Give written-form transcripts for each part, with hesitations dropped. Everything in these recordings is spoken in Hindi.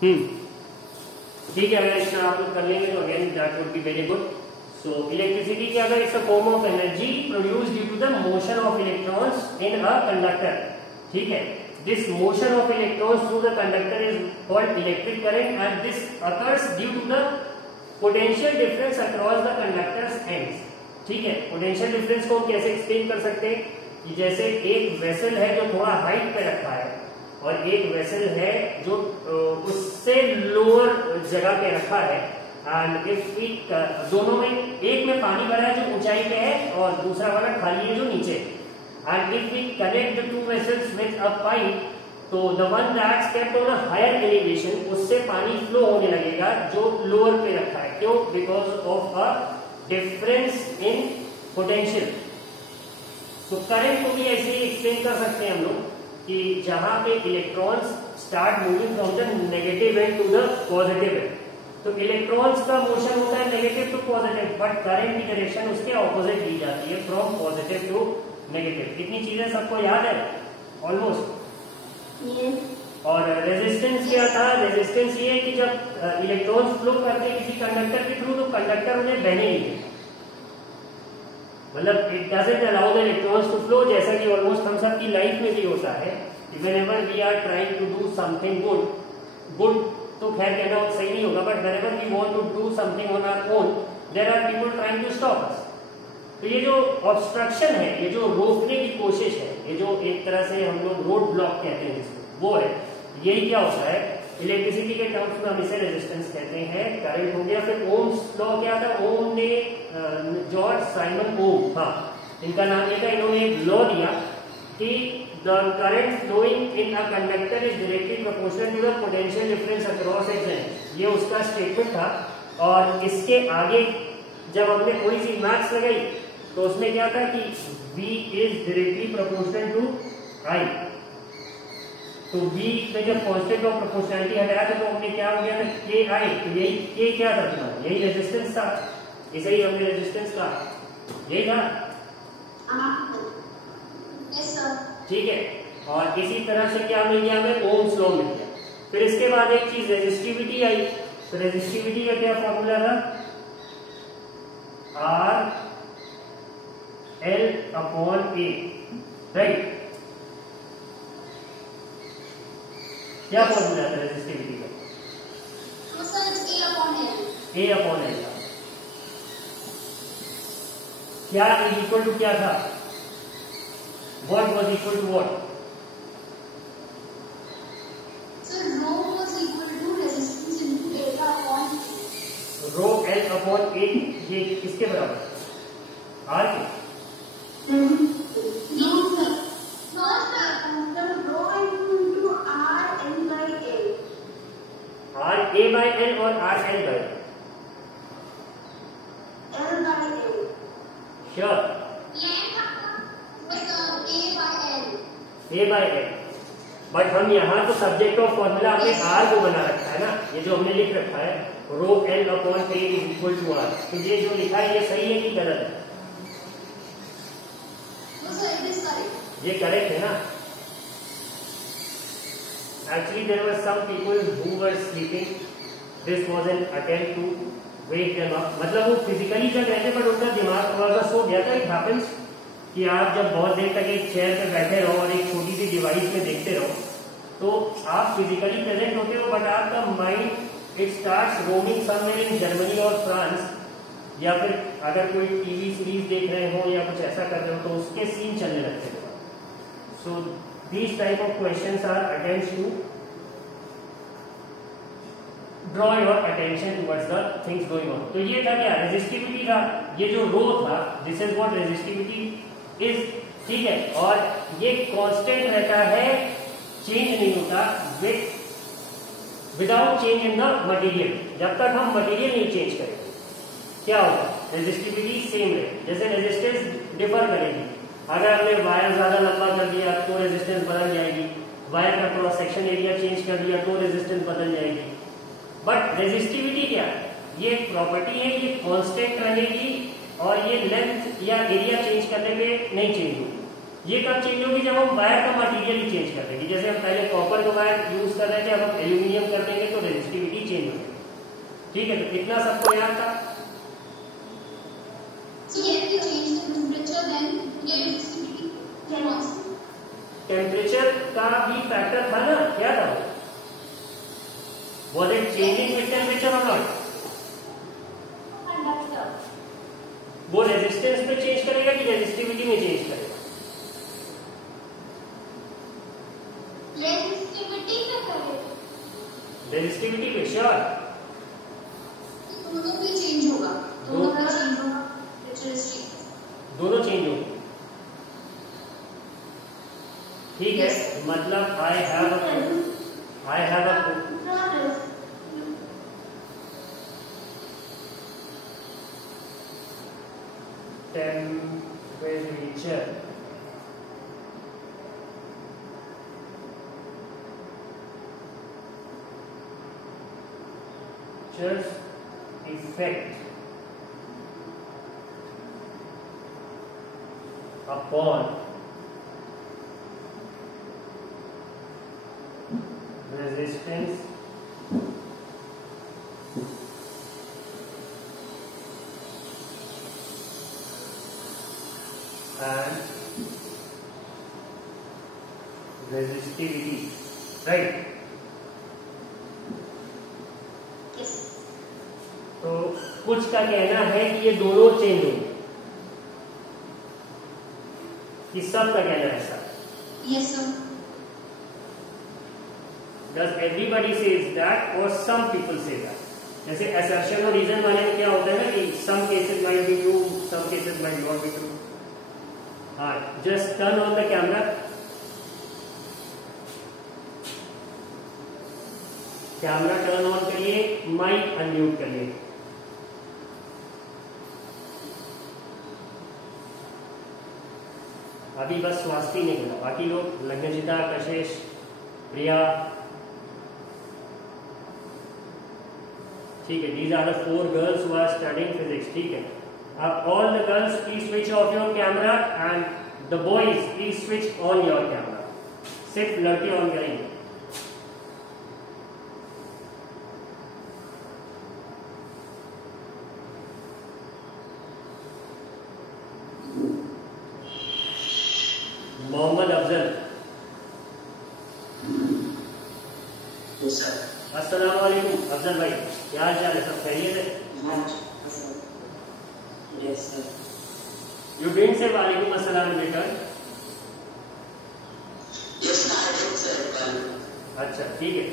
ठीक है, अगर इसका आप लोग कर लेंगे तो again that would be very good. So electricity क्या है, it's a form of energy produced due to the motion of electrons in a conductor. ठीक है, this motion of electrons through the conductor is called electric current and this occurs due to the potential difference across the conductor's ends. ठीक है, पोटेंशियल डिफरेंस को हम कैसे एक्सप्लेन कर सकते हैं कि जैसे एक वेसल है जो थोड़ा हाइट पे रखा है और एक वेसल है जो उससे लोअर जगह पे रखा है, एंड इफ वी दोनों में, एक में पानी भरा है जो ऊंचाई पे है और दूसरा वाला खाली है जो नीचे, and if we connect the two vessels with a pipe, तो the one that's kept on a higher elevation, उससे पानी फ्लो होने लगेगा जो लोअर पे रखा है। क्यों? Because of a difference in potential. तो करंट को भी ऐसे ही एक्सप्लेन कर सकते हैं हम लोग कि जहां पे electrons start moving from the negative end to the positive end, तो इलेक्ट्रॉन्स का मोशन होता है negative to positive, but current की डायरेक्शन उसके ऑपोजिट ली जाती है, फ्रॉम पॉजिटिव टू नेगेटिव। इतनी चीजें सबको याद है ऑलमोस्ट। और रेजिस्टेंस क्या था? रेजिस्टेंस ये है कि जब इलेक्ट्रॉन्स फ्लो करते हैं किसी कंडक्टर के थ्रू, तो कंडक्टर उन्हें बहने नहीं देता, मतलब it doesn't allow the electrons to flow, जैसा कि ऑलमोस्ट हम सब की लाइफ में भी होता है। Whenever we are trying to do something good तो खैर कहना सही नहीं होगा, but whenever we want to do something on our own, there are people trying to stop us. तो ये जो ऑब्स्ट्रक्शन है, ये जो रोकने की कोशिश है, ये जो एक तरह से हम लोग रोड ब्लॉक कहते हैं जिसको, वो है। यही क्या होता है इलेक्ट्रिसिटी के टर्म्स में, हम इसे रेजिस्टेंस कहते हैं। करंट हो गया, फिर ओम्स लॉ क्या था? ओम ने, जॉर्ज साइमन ओम, हाँ इनका नाम ये था, इन्होंने एक लॉ दिया कि the current flowing in a conductor is directly proportional to the potential difference across its end. ये उसका स्टेटमेंट था। और इसके आगे जब हमने थोड़ी सी मैथ्स लगाई तो उसमें क्या था कि V is directly proportional to I। तो V में जब कांस्टेंट ऑफ प्रोपोर्शनैलिटी हटाया तो हमने क्या हो गया था? KI। तो यही K क्या था तुम्हारा? यही रेजिस्टेंस था, इसे ही हमने रेजिस्टेंस कहा, यही था। Yes sir. ठीक है, और इसी तरह से क्या मिल गया हमें? ओम्स लॉ मिल गया। फिर इसके बाद एक चीज रेजिस्टिविटी आई। तो रेजिस्टिविटी का क्या फॉर्मूला था? RL/A, right? क्या फॉर्मूला था रेजिस्टिविटी का? A/L। क्या इक्वल टू क्या था? What was equal to what? So rho was equal to resistance into A upon A. Rho L/A, ये किसके बराबर? R के? No sir. The rho into R L by A. R A by L और R L by L? L by A. Sure. A by L। But हम यहाँ तो सब्जेक्ट ऑफ फॉर्मूला आपने R को बना रखा है ना, ये जो हमने लिख रखा है rho L/A is equal to R। तो ये जो लिखा है ये सही है कि गलत है? ये करेक्ट है ना? Actually there were some people who were sleeping, this was an attempt to wake them up. मतलब वो फिजिकली जग रहे थे बट उनका दिमाग थोड़ा सा सो गया था। इट हैपेंस कि आप जब बहुत देर तक एक चेयर पे बैठे रहो और एक छोटी सी डिवाइस में देखते रहो तो आप फिजिकली प्रेजेंट होते हो, बट आपका mind it starts roaming somewhere in Germany और फ्रांस, या फिर अगर कोई टीवी सीरीज देख रहे हो या कुछ ऐसा कर रहे हो तो उसके सीन चलने लगते हैं। So these type of questions are attempts to draw your attention towards the things going on. तो ये था क्या? रेजिस्टिविटी था। ये जो रो था, this is what resistivity is, ठीक है। और ये कांस्टेंट रहता है, चेंज नहीं होता without change in the material. जब तक हम मटेरियल नहीं चेंज करेंगे क्या होगा? रेजिस्टिविटी सेम रहे। जैसे रेजिस्टेंस डिफर करेगी, अगर हमने वायर ज्यादा लंबा कर दिया तो रेजिस्टेंस बदल जाएगी, वायर का क्रॉस सेक्शन एरिया चेंज कर दिया तो रेजिस्टेंस बदल जाएगी। बट रेजिस्टिविटी क्या है? ये एक प्रॉपर्टी है, ये कांस्टेंट रहेगी और ये लेंथ या एरिया चेंज करने पे नहीं चेंज होगी। ये कब चेंज होगी? जब हम वायर का मटेरियल ही चेंज कर देंगे। जैसे हम पहले कॉपर का वायर यूज कर रहे थे, अब हम एल्यूमिनियम कर देंगे तो ठीक है, तो इतना सबको याद था। टेम्परेचर का भी फैक्टर था ना, क्या था? Was it changing with temperature or not? वो रेजिस्टेंस पे चेंज करेगा कि रेजिस्टिविटी में चेंज करेगा? रेजिस्टिविटी पे श्योर। दोनों भी चेंज होगा, दोनों का चेंज होगा, दोनों चेंज होंगे। ठीक है, मतलब I have a temperature just effect upon resistance and resistivity, right? Yes. तो कुछ का कहना है कि ये दोनों चेंज होंगे, कि सब का कहना है ऐसा? Yes sir. Does everybody says that or some people say that? जैसे assertion और reason वाले में क्या होता है ना कि some cases might be true, some cases might not be true. हाँ, just turn on the camera. Camera turn on करिए, माइक अनम्यूट करिए। अभी बस स्वास्थी नहीं बोला, बाकी लोग लग्नजिता, कशिश, प्रिया, ठीक है। These are the 4 girls who are studying physics, ठीक है। अब all the girls please switch off your camera and the boys please switch on your camera. सिर्फ लड़के ऑन करेंगे। मोहम्मद अफजल, अस्सलाम वालेकुम अफजल भाई, क्या हाल चाल है? सब खैरियत है? You didn't say वालेकुम अस्सलाम बेटर। अच्छा ठीक है,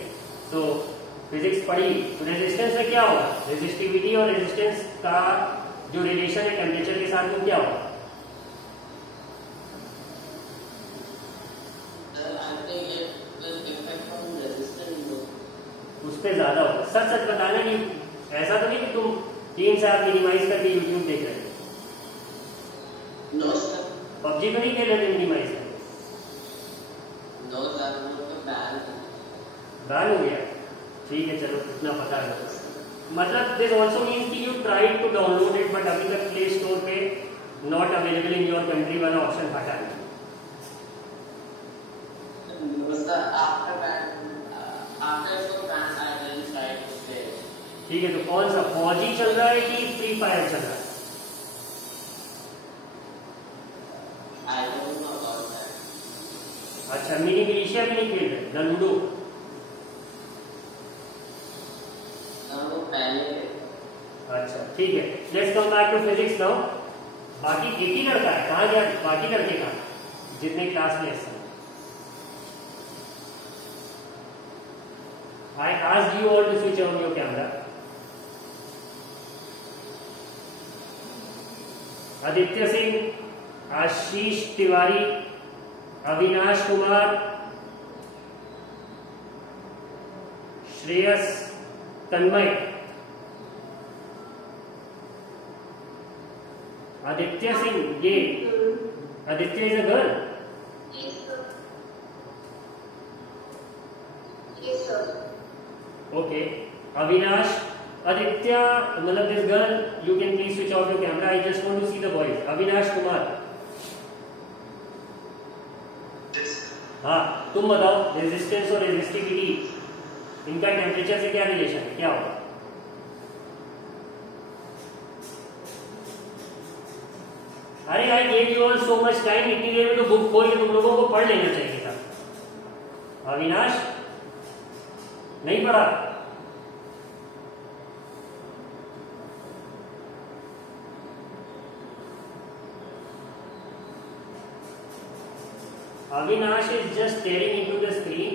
तो फिजिक्स पढ़ी तो रेजिस्टेंस में क्या होगा? रेजिस्टिविटी और रेजिस्टेंस का जो रिलेशन है टेम्परेचर के साथ वो क्या होगा? उस पर ज्यादा होगा। सच सच बताना, कि ऐसा तो नहीं कि तुम 3 साल मिनिमाइज करके यूट्यूब देख रहे थे? पबजी तो नहीं खेल रहे थे मिनिमाइज करके? बैन हो गया? ठीक है, चलो इतना पता है। मतलब दिस ऑल्सो मीन्स कि you tried to download it but अभी तक प्ले स्टोर पे not available in your country वाला ऑप्शन हटा है। ठीक है, तो कौन सा फौजी चल रहा है कि फ्री फायर चल रहा है? अच्छा, मिनी मिलिशिया भी नहीं खेल रहे? The ludo? अच्छा ठीक है, let's come back to physics now. बाकी एक ही लड़का है, कहाँ गया बाकी लड़के? कहाँ जितने क्लास में? I asked you all to switch on your camera. Aditya Singh, आशीष तिवारी, अविनाश कुमार, श्रेयस, तन्मय, आदित्य सिंह, ये Aditya is a girl? Okay, Avinash, Aditya, मतलब this girl, you can please switch off your camera, I just want to see the boys. Avinash Kumar, हाँ तुम बताओ, रेजिस्टेंस और रेजिस्टिविटी इनका टेम्परेचर से क्या रिलेशन है, क्या होगा? अरे I gave you all so much time, इतनी देर में तो बुक खोल के तुम लोगों को पढ़ लेना चाहिए था। अविनाश नहीं पढ़ा? Avinash is just steering into the screen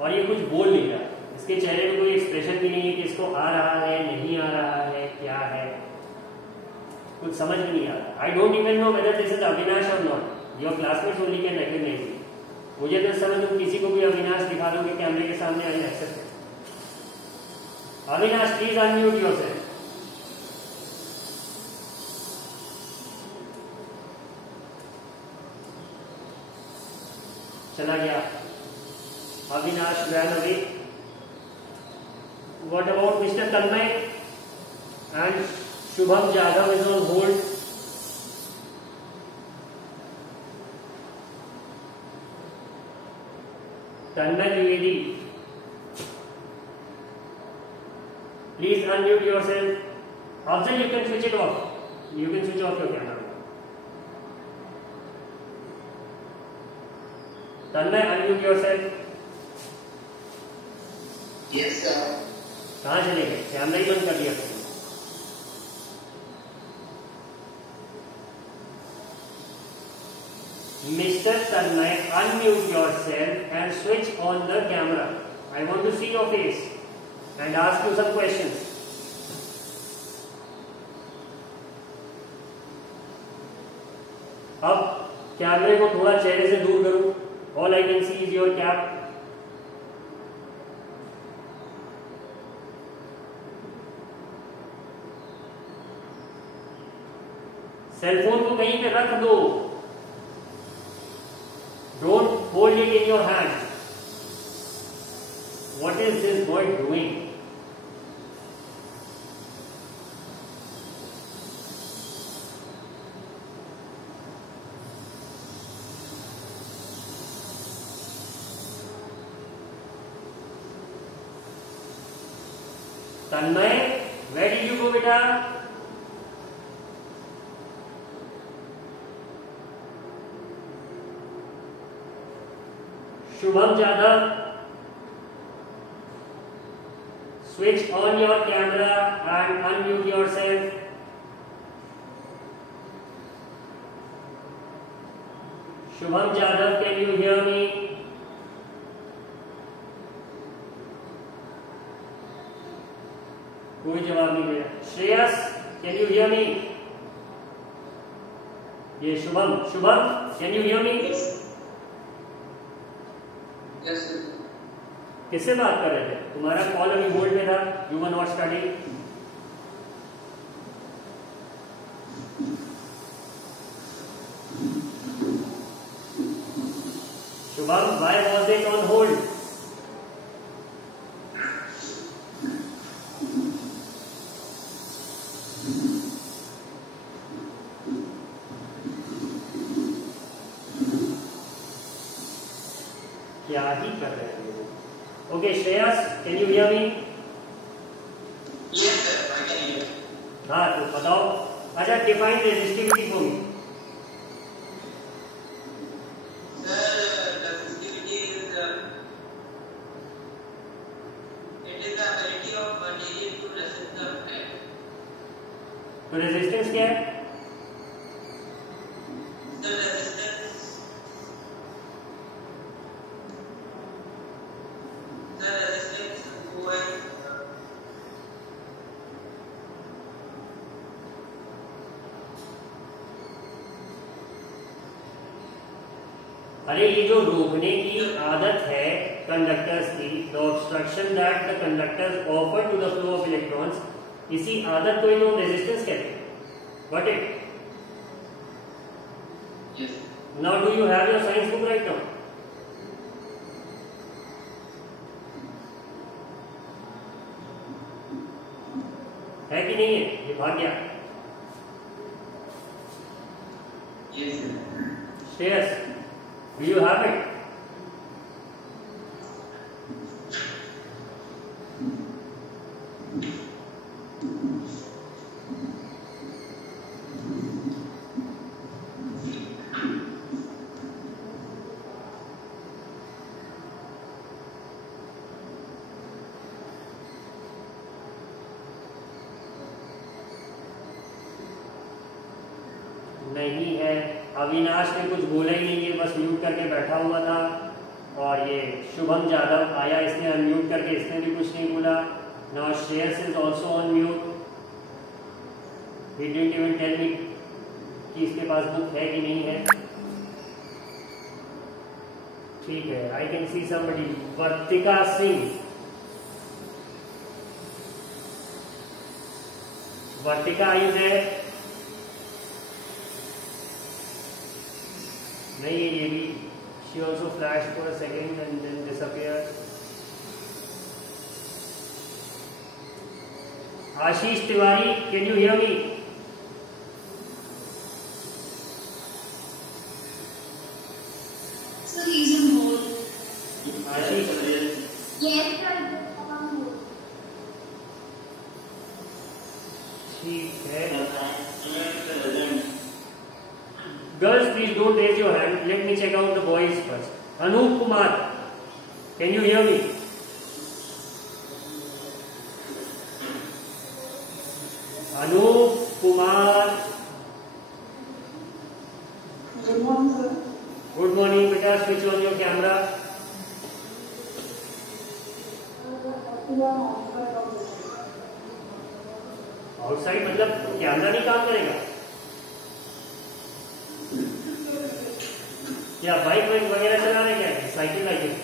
और ये कुछ बोल नहीं रहा, इसके चेहरे पे कोई एक्सप्रेशन भी नहीं है कि इसको आ रहा है नहीं आ रहा है क्या है, कुछ समझ में नहीं आ रहा। I don't even know whether this is Avinash or not, your classmates only can recognise me. मुझे तो समझ तुम किसी को भी अविनाश दिखा दोगे कैमरे के सामने, I accept it. Avinash please unmute yourself. चला गया Avinash, ran away. What about Mr. Tanmay and Shubham Jadhav is on hold. Tanmay Dwivedi, please unmute yourself. After you can switch it off. You can switch off your camera. Tanmay, unmute yourself. Yes, sir. कहाँ चले गए? कैमरा ही बंद कर दिया तुमने। Mr. Tanmay, unmute yourself and switch on the camera. I want to see your face and ask you some questions. अब कैमरे को थोड़ा चेहरे से दूर करो। All I can see is your cap. Cellphone को कहीं पे रख दो, don't hold it in your hand. What is this boy doing? Tanmay, where did you go बेटा? Shubham Jadhav, switch on your camera and unmute yourself. Shubham Jadhav, can you hear me? कोई जवाब नहीं दे रहा। Shreyas, can you hear me? ये Shubham, Shubham, can you hear me? Yes, sir. किससे बात कर रहे थे? तुम्हारा कॉल अभी होल्ड में था, you were not studying. Shubham, why was it on hold? क्या ही कर रहे हैं? Okay Shreyas, can you hear me? Yes, sir. I can hear. हाँ तो बताओ। अच्छा, define resistivity for me. Sir, the resistivity is it is the ability of material to resist the air. तो रेजिस्टेंस क्या है? The resistance. The resistance was अरे ये जो रोकने की आदत है कंडक्टर्स की, the obstruction that the conductors offer to the flow of electrons, इसी आदत को हम रेजिस्टेंस कहते हैं। Got it? yes. Now do you have your science book right now? है कि नहीं है? ये भाग गया। Yes, sir. Shreyas, do you have it? नहीं है। अविनाश ने कुछ बोला ही नहीं है, बस म्यूट करके बैठा हुआ था। और ये शुभम यादव आया, इसने अनम्यूट करके, इसने भी कुछ नहीं बोला। Now Shreyas is also on mute, he didn't even tell me कि इसके पास बुक है कि नहीं है। ठीक है, I can see somebody, Vartika Singh, Vartika are you there? नहीं, ये भी she also flashed for a second and then disappeared. Ashish Tiwari, can you hear me? So he's on hold. Ashish, Yes, sir. On hold. ठीक है। Girls, please don't raise your hand. Let me check out the boys first. Anup Kumar, can you hear me? Anup Kumar. Good morning, sir. Good morning, beta. Switch on your camera. Outside मतलब कैमरा नहीं काम करेगा क्या? बाइक वाइक वगैरह चला रहे क्या? साइकिल वाइकिल?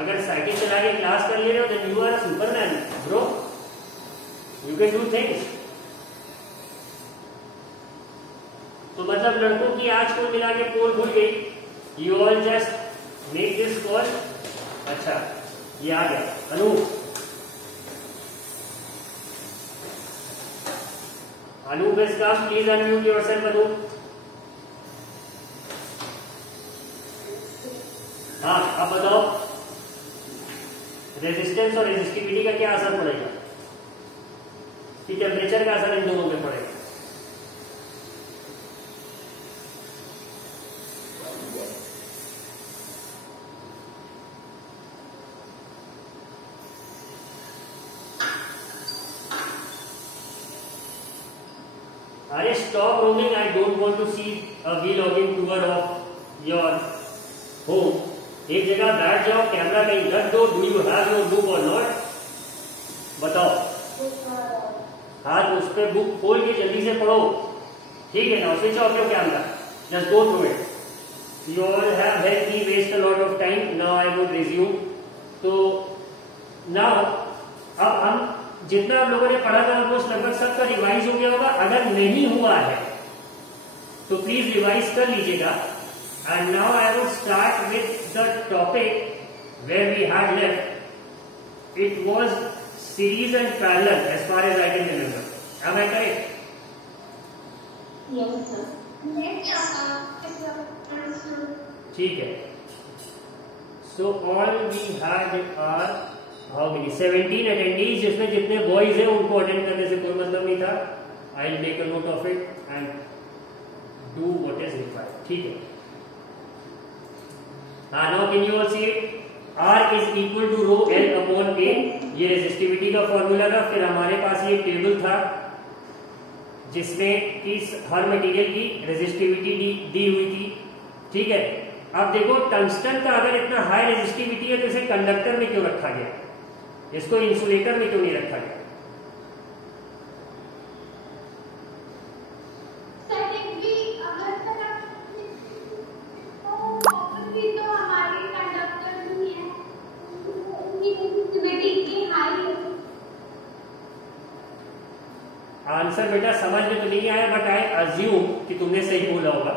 अगर साइकिल चला के क्लास कर ले रहे हो तो you are superman bro, you can do things. तो मतलब लड़कों की आज कुल मिला के पोल भूल गई। You all just make this call. अच्छा, ये आ गया। Anoop, Anup has come, please unmute yourself, Anup. हाँ, अब बताओ रेजिस्टेंस और रेजिस्टिविटी का क्या असर पड़ेगा, कि टेम्परेचर का असर इन दोनों में पड़ेगा? अरे stop roaming, I don't want to see a vlogging tour of your home. एक जगह बैठ जाओ, कैमरा कहीं रख दो। Do you have your book or not? बताओ। हाथ उस पर बुक खोल के जल्दी से पढ़ो, ठीक है ना? Switch off your camera, just go through it. You all have help me waste a lot of time. Now I would resume. तो नाउ अब हम जितना आप लोगों ने पढ़ा था वो लगभग सबका रिवाइज हो गया होगा। अगर नहीं हुआ है तो प्लीज रिवाइज कर लीजिएगा। And now I would start with the topic where we had left. It was series and parallel as far as I can remember. Am I correct? Yes, sir. Yes, sir. ठीक है। So all we had are how many 17 attendees, जिसमें जितने बॉयज हैं उनको अटेंड करने से कोई मतलब नहीं था। I will make a note of it and do what is required, ठीक है? हाँ, now can you all see it? R is equal to rho L upon A। ये रेजिस्टिविटी का फॉर्मूला था। फिर हमारे पास ये टेबल था जिसमें कि हर मटेरियल की रेजिस्टिविटी दी हुई थी, ठीक है? अब देखो, टंगस्टन का अगर इतना हाई रेजिस्टिविटी है तो इसे कंडक्टर में क्यों रखा गया, इसको इंसुलेटर में क्यों नहीं रखा गया? तो हमारी कंडक्टर नहीं है, उनकी रेजिस्टिविटी इतनी हाई है। आंसर बेटा समझ में तो नहीं आया, बट आई अज्यूम कि तुमने सही बोला होगा।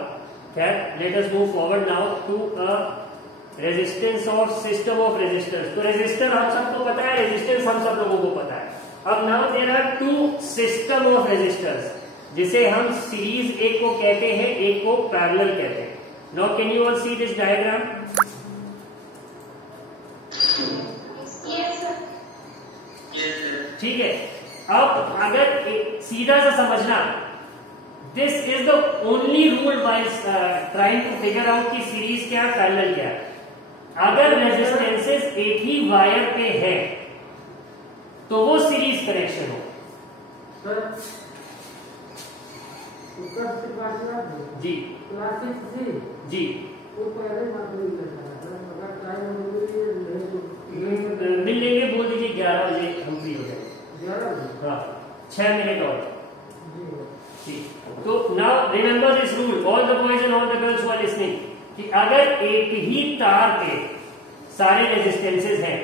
खैर, let us move forward now to a resistance of system of resistors. तो रेजिस्टर हम सबको पता है, रेजिस्टेंस हम सब लोगों को पता है। अब now there are two system of resistors, जिसे हम सीरीज एक को कहते हैं, एक को पैरेलल कहते हैं। Now can you all see this diagram? Yes, sir. ठीक है। अब अगर सीधा सा समझना, this is the only rule by trying to figure out की सीरीज क्या है, पैरेलल क्या है। अगर रेजिस्टेंसेस एक ही वायर पे है तो वो सीरीज कनेक्शन हो। जी जी मिल लेंगे, बोल दीजिए 11 बजे हम फ्री हो जाएंगे। हाँ 6 मिनट और। तो now remember this rule, all the boys and all the girls who are listening, कि अगर एक ही तार पे सारे रेजिस्टेंसेस हैं,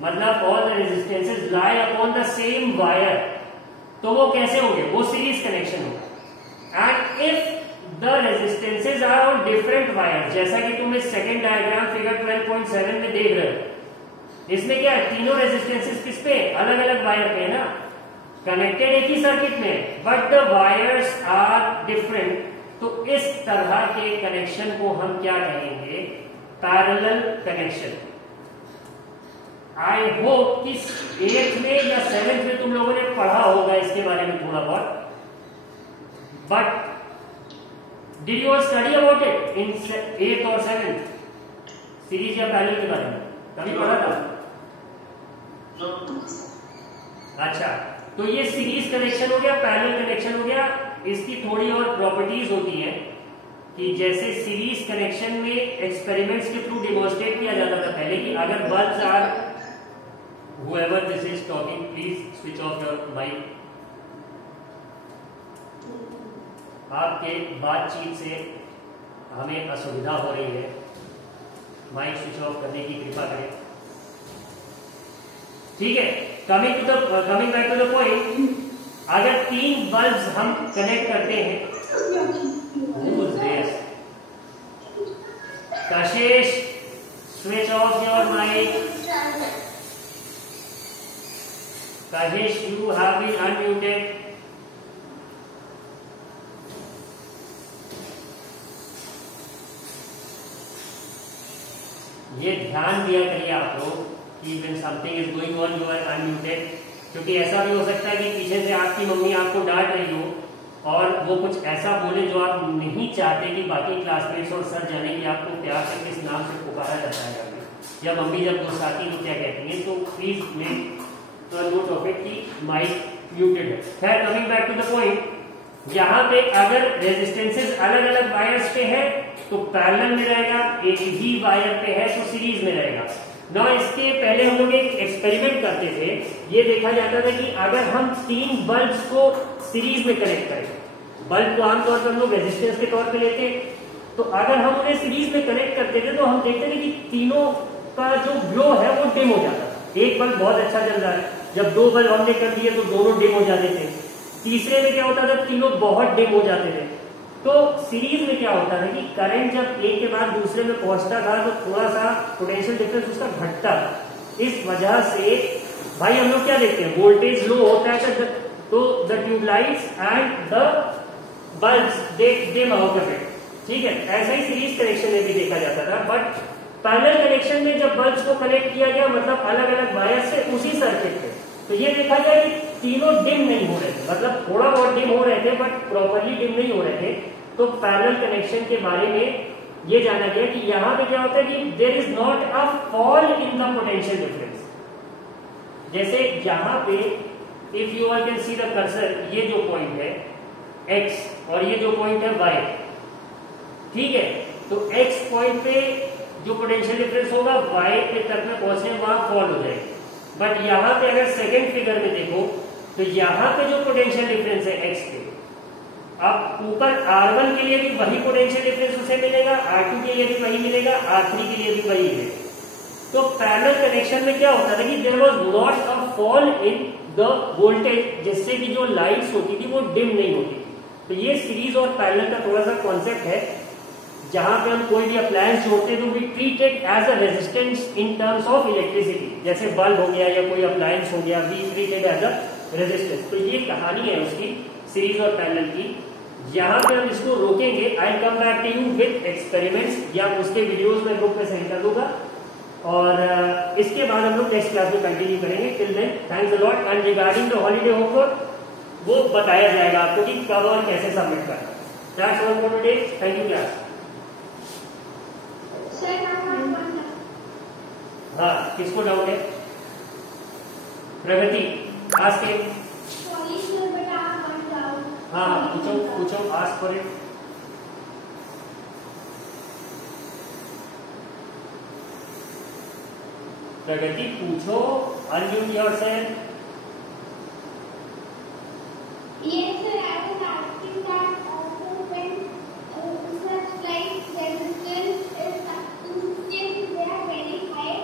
मतलब all the resistances lie upon the same wire, तो वो कैसे होंगे? वो सीरीज कनेक्शन होगा। And if the resistances are on different wire, जैसा कि तुम इस सेकंड डायग्राम फिगर 12.7 में देख रहे हो, इसमें क्या है? तीनों रेजिस्टेंसेस किस पे? अलग अलग वायर पे है ना, कनेक्टेड एक ही सर्किट में, but the wires are different. तो इस तरह के कनेक्शन को हम क्या कहेंगे? Parallel connection. आई होप कि 8th में या 7th में तुम लोगों ने पढ़ा होगा इसके बारे में थोड़ा बहुत, but did you study about it in 8th और 7th? सीरीज या पैरेलल के बारे में कभी पढ़ा था? अच्छा, तो ये सीरीज कनेक्शन हो गया, पैरेलल कनेक्शन हो गया। इसकी थोड़ी और प्रॉपर्टीज होती हैं कि जैसे सीरीज कनेक्शन में एक्सपेरिमेंट्स के थ्रू डिमॉन्स्ट्रेट किया जाता था पहले कि अगर bulbs are, whoever this is talking, please switch off your mic. आपके बातचीत से हमें असुविधा हो रही है, माइक स्विच ऑफ करने की कृपा करें। ठीक है, coming back to the point, अगर 3 बल्ब्स हम कनेक्ट करते हैं, Kashish switch off your mic, Kashish you have been unmuted. ये ध्यान दिया करिए आप लोग कि when something is going on you are unmuted, क्योंकि ऐसा भी हो सकता है कि पीछे से आपकी मम्मी आपको डांट रही हो और वो कुछ ऐसा बोले जो आप नहीं चाहते कि बाकी क्लासमेट्स और सर जाने की आपको प्यार से किस नाम से पुकारा जाता है अभी, या मम्मी जब गुस्साती तो क्या कहती है। तो please make note of it कि माइक म्यूटेड है। खैर, coming back to the point, यहाँ पे अगर रेजिस्टेंसेस अलग अलग वायर्स पे है तो पैरेलल में रहेगा, एक ही वायर पे है तो सीरीज में रहेगा ना। इसके पहले हम लोग एक एक्सपेरिमेंट करते थे, ये देखा जाता था कि अगर हम 3 बल्ब्स को सीरीज में कनेक्ट करें, बल्ब को आमतौर पर हम लोग रेजिस्टेंस के तौर पे लेते हैं, तो अगर हम उन्हें सीरीज में कनेक्ट करते थे तो हम देखते थे कि तीनों का जो ग्लो है वो डिम हो जाता था। एक बल्ब बहुत अच्छा चल रहा है, जब 2 बल्ब हमने कर दिए तो दोनों डिम हो जाते थे। तीसरे में क्या होता था? तीनों बहुत डिम हो जाते थे। तो सीरीज में क्या होता है कि करंट जब एक के बाद दूसरे में पहुंचता था तो थोड़ा सा पोटेंशियल डिफरेंस उसका घटता था। इस वजह से भाई हम लोग क्या देखते हैं, वोल्टेज लो होता है तो the tubelights and the bulbs they dim out of it. ठीक है, ऐसा ही सीरीज कनेक्शन में भी देखा जाता था। बट पैरेलल कनेक्शन में जब बल्ब्स को कनेक्ट किया गया, मतलब अलग अलग वायर से उसी सर्किट पे, तो ये देखा गया कि तीनों डिम नहीं हो रहे थे, मतलब थोड़ा बहुत डिम हो रहे थे बट प्रॉपरली डिम नहीं हो रहे थे। तो पैरेलल कनेक्शन के बारे में ये जाना गया कि यहाँ पे क्या होता है कि there is not a fall in the potential difference. जैसे यहाँ पे if you are can see the cursor, ये जो पॉइंट है x और ये जो पॉइंट है y, ठीक है, तो x पॉइंट पे जो पोटेंशियल डिफरेंस होगा y के तक में पहुंचने वहां फॉल हो जाएगी। बट यहाँ पे अगर सेकेंड फिगर में देखो तो यहाँ पे जो पोटेंशियल डिफरेंस है x पे, अब ऊपर R1 के लिए भी वही पोटेंशियल डिफरेंस उसे मिलेगा, R2 के लिए भी वही मिलेगा, R3 के लिए भी वही मिलेगा। तो पैरेलल कनेक्शन में क्या होता था कि there was not a fall in the voltage, जिससे कि जो लाइट्स होती थी वो डिम नहीं होती। तो ये सीरीज और पैरेलल का थोड़ा सा कॉन्सेप्ट है, जहां पे हम कोई भी अप्लायंस जोड़ते हैं तो we treat it as a resistance in terms of electricity. जैसे बल्ब हो गया या कोई अप्लायंस हो गया, we treat it as a resistance. तो ये कहानी है उसकी सीरीज और पैरेलल की। यहाँ पे हम इसको रोकेंगे। I come back to you with experiments, या उसके वीडियोस में ग्रुप में सेंड कर दूंगा, और इसके बाद हम लोग नेक्स्ट क्लास में कंटिन्यू करेंगे। Till then thanks a lot. And regarding the holiday homework, वो बताया जाएगा आपको कि कब और कैसे सबमिट करना। That's all for today. Thank you class. हाँ, किसको डाउट है? प्रगति, आज के हाँ पूछो पूछो, आस्क फॉर इट। प्रगति पूछो, unmute yourself. Yes, sir. I was asking that when such like resistance is since they are very high,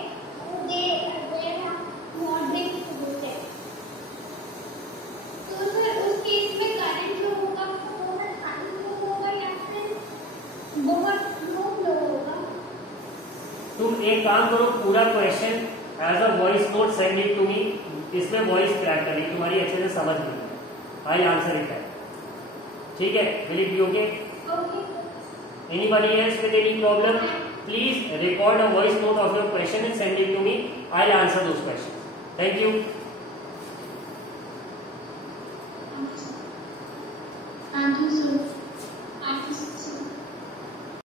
they are moderate resistance. तो सर उस केस में करंट जो होगा वो हाई फ्लो होगा या फिर बहुत लो फ्लो होगा? तुम एक काम करो, पूरा question as a voice note send it to me. इसमें वॉइस क्रैक करनी तुम्हारी अच्छे से समझ नहीं है। आई आंसर इट है, ठीक है? Will it be okay? Okay. Anybody else with any problem? Please record a voice note of your question and send it to me. I'll answer those questions. Thank you. Thank you, sir.